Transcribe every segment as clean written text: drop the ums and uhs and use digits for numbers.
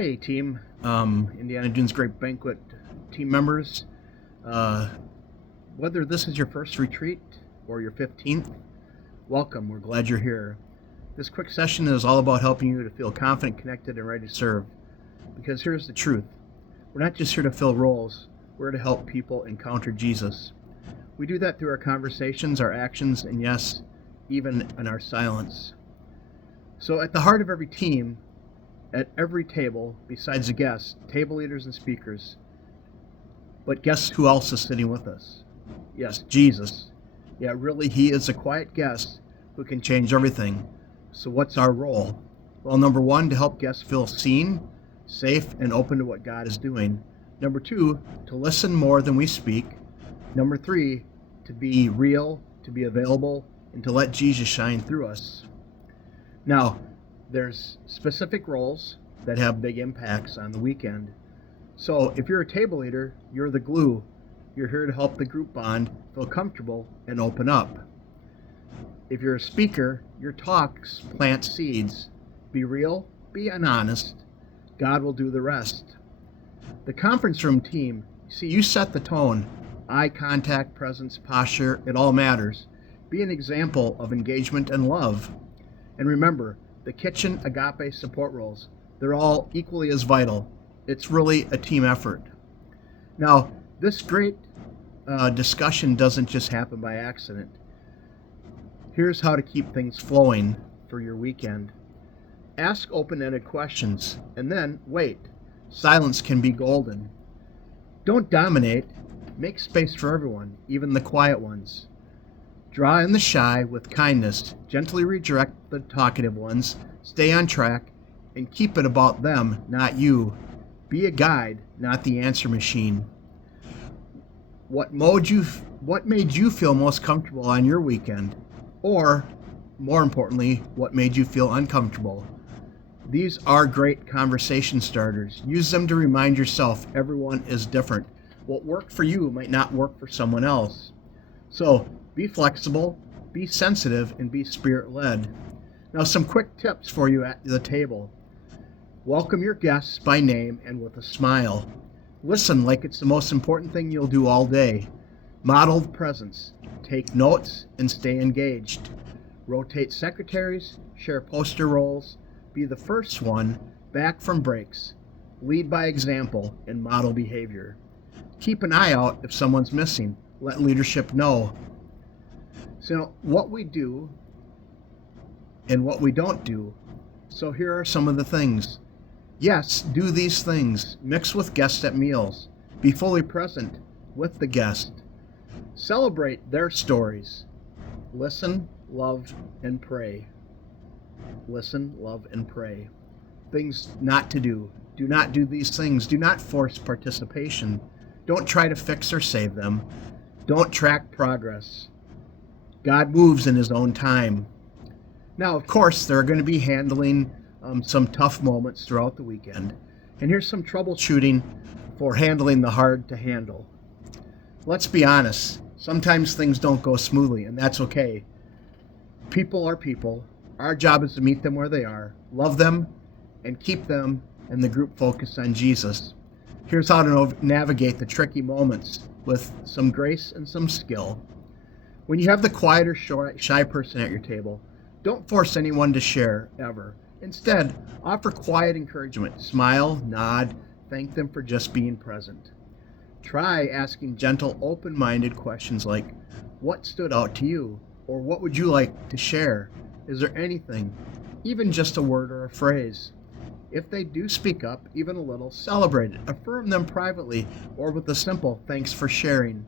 Hey, team, Indiana Dunes Great Banquet team members. Uh, whether this is your first retreat or your 15th, welcome. We're glad you're here. This quick session is all about helping you to feel confident, connected, and ready to serve. Because here's the truth. We're not just here to fill roles, we're to help people encounter Jesus. We do that through our conversations, our actions, and yes, even in our silence. So at the heart of every team, at every table, besides the guests, table leaders and speakers. But guess who else is sitting with us? Yes, Jesus. Yeah, really, he is a quiet guest who can change everything. So what's our role? Well, number one, to help guests feel seen, safe, and open to what God is doing. Number two, to listen more than we speak. Number three, to be real, to be available, and to let Jesus shine through us. Now, there's specific roles that have big impacts on the weekend. So if you're a table leader, you're the glue. You're here to help the group bond, feel comfortable, and open up. If you're a speaker, your talks plant seeds. Be real, be honest. God will do the rest. The conference room team, see, you set the tone. Eye contact, presence, posture, it all matters. Be an example of engagement and love. And remember, the kitchen agape support roles, they're all equally as vital. It's really a team effort. Now, this great discussion doesn't just happen by accident. Here's how to keep things flowing for your weekend. Ask open-ended questions, and then wait. Silence can be golden. Don't dominate. Make space for everyone, even the quiet ones. Draw in the shy with kindness, gently redirect the talkative ones, stay on track, and keep it about them, not you. Be a guide, not the answer machine. What made you feel most comfortable on your weekend? Or, more importantly, what made you feel uncomfortable? These are great conversation starters. Use them to remind yourself everyone is different. What worked for you might not work for someone else. So, be flexible, be sensitive, and be spirit-led. Now, some quick tips for you at the table. Welcome your guests by name and with a smile. Listen like it's the most important thing you'll do all day. Model presence. Take notes and stay engaged. Rotate secretaries, share poster roles. Be the first one back from breaks. Lead by example and model behavior. Keep an eye out if someone's missing. Let leadership know. So what we do and what we don't do. So here are some of the things. Yes, do these things. Mix with guests at meals. Be fully present with the guest. Celebrate their stories. Listen, love, and pray. Listen, love, and pray. Things not to do. Do not do these things. Do not force participation. Don't try to fix or save them. Don't track progress. God moves in his own time. Now, of course, there are going to be handling some tough moments throughout the weekend. And here's some troubleshooting for handling the hard to handle. Let's be honest. Sometimes things don't go smoothly, and that's okay. People are people. Our job is to meet them where they are, love them, and keep them and the group focused on Jesus. Here's how to navigate the tricky moments with some grace and some skill. When you have the quieter, shy person at your table, don't force anyone to share, ever. Instead, offer quiet encouragement. Smile, nod, thank them for just being present. Try asking gentle, open-minded questions like, what stood out to you? Or what would you like to share? Is there anything, even just a word or a phrase? If they do speak up, even a little, celebrate it. Affirm them privately or with a simple thanks for sharing.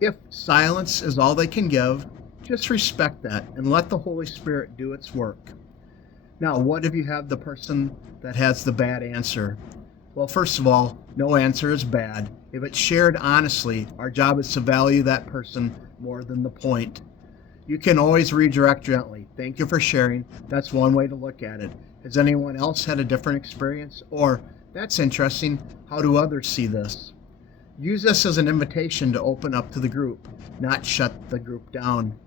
If silence is all they can give, just respect that and let the Holy Spirit do its work. Now, what if you have the person that has the bad answer? Well, first of all, no answer is bad. If it's shared honestly, our job is to value that person more than the point. You can always redirect gently. Thank you for sharing. That's one way to look at it. Has anyone else had a different experience? Or, that's interesting. How do others see this? Use this as an invitation to open up to the group, not shut the group down.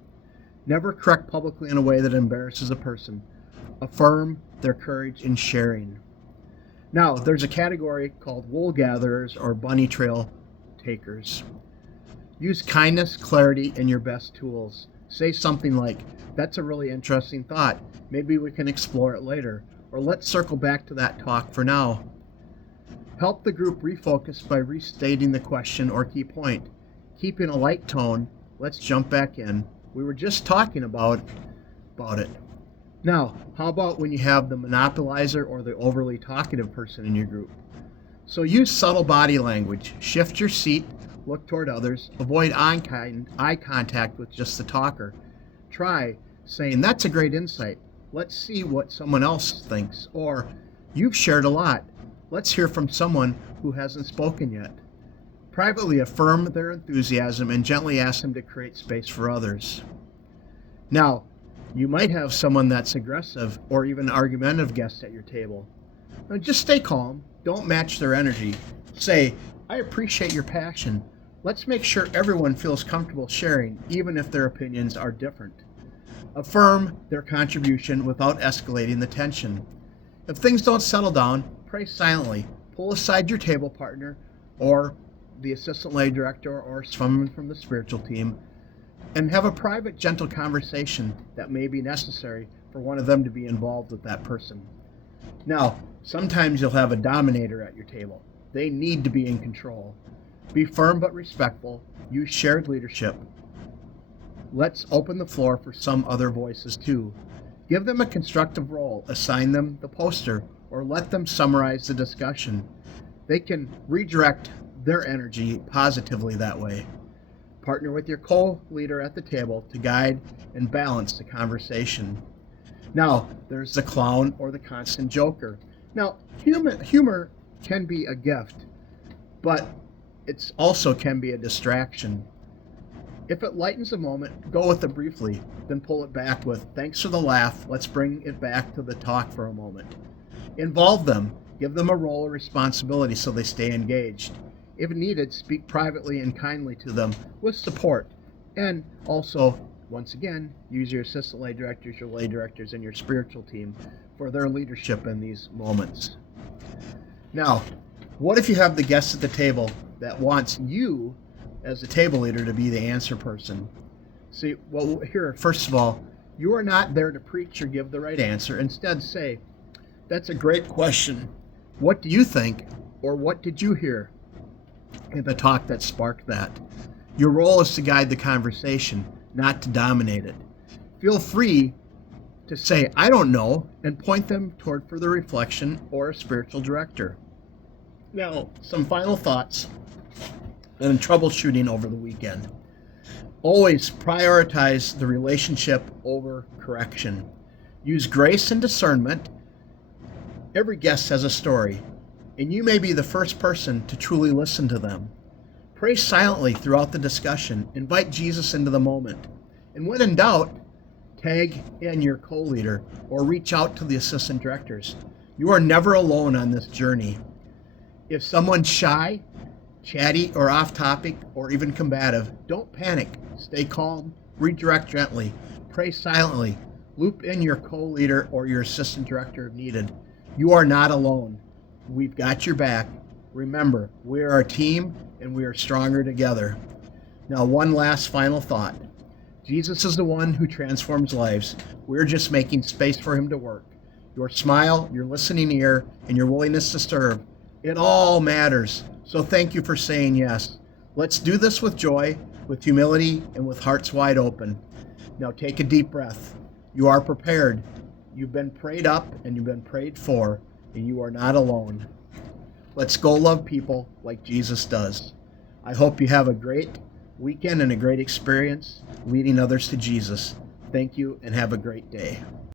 Never correct publicly in a way that embarrasses a person. Affirm their courage in sharing. Now, there's a category called wool gatherers or bunny trail takers. Use kindness, clarity, and your best tools. Say something like, "That's a really interesting thought. Maybe we can explore it later." Or "Let's circle back to that talk for now." Help the group refocus by restating the question or key point. Keeping a light tone, "Let's jump back in. We were just talking about it." Now, how about when you have the monopolizer or the overly talkative person in your group? So use subtle body language. Shift your seat, look toward others, avoid eye contact with just the talker. Try saying, "That's a great insight. Let's see what someone else thinks." Or, "You've shared a lot. Let's hear from someone who hasn't spoken yet." Privately affirm their enthusiasm and gently ask them to create space for others. Now, you might have someone that's aggressive or even argumentative guest at your table. Now, just stay calm. Don't match their energy. Say, "I appreciate your passion. Let's make sure everyone feels comfortable sharing, even if their opinions are different." Affirm their contribution without escalating the tension. If things don't settle down, pray silently. Pull aside your table partner or the assistant lay director or someone from the spiritual team and have a private, gentle conversation that may be necessary for one of them to be involved with that person. Now, sometimes you'll have a dominator at your table. They need to be in control. Be firm but respectful. Use shared leadership. Let's open the floor for some other voices too. Give them a constructive role. Assign them the poster or let them summarize the discussion. They can redirect their energy positively that way. Partner with your co-leader at the table to guide and balance the conversation. Now, there's the clown or the constant joker. Now, humor can be a gift, but it also can be a distraction. If it lightens a moment, go with it briefly, then pull it back with, "Thanks for the laugh. Let's bring it back to the talk for a moment." Involve them. Give them a role or responsibility so they stay engaged. If needed, speak privately and kindly to them with support. And also, once again, use your assistant lay directors, your lay directors, and your spiritual team for their leadership in these moments. Now, what if you have the guest at the table that wants you, as the table leader, to be the answer person? See, well, here, first of all, you are not there to preach or give the right answer. Instead, say, "That's a great question. What do you think?" Or, "What did you hear in the talk that sparked that?" Your role is to guide the conversation, not to dominate it. Feel free to say, "I don't know," and point them toward further reflection or a spiritual director. Now, some final thoughts and troubleshooting over the weekend. Always prioritize the relationship over correction. Use grace and discernment. Every guest has a story, and you may be the first person to truly listen to them. Pray silently throughout the discussion. Invite Jesus into the moment. And when in doubt, tag in your co-leader or reach out to the assistant directors. You are never alone on this journey. If someone's shy, chatty, or off topic, or even combative, don't panic. Stay calm, redirect gently, pray silently, loop in your co-leader or your assistant director if needed. You are not alone. We've got your back. Remember, we are a team and we are stronger together. Now, one last final thought. Jesus is the one who transforms lives. We're just making space for him to work. Your smile, your listening ear, and your willingness to serve, it all matters. So thank you for saying yes. Let's do this with joy, with humility, and with hearts wide open. Now take a deep breath. You are prepared. You've been prayed up and you've been prayed for, and you are not alone. Let's go love people like Jesus does. I hope you have a great weekend and a great experience leading others to Jesus. Thank you and have a great day.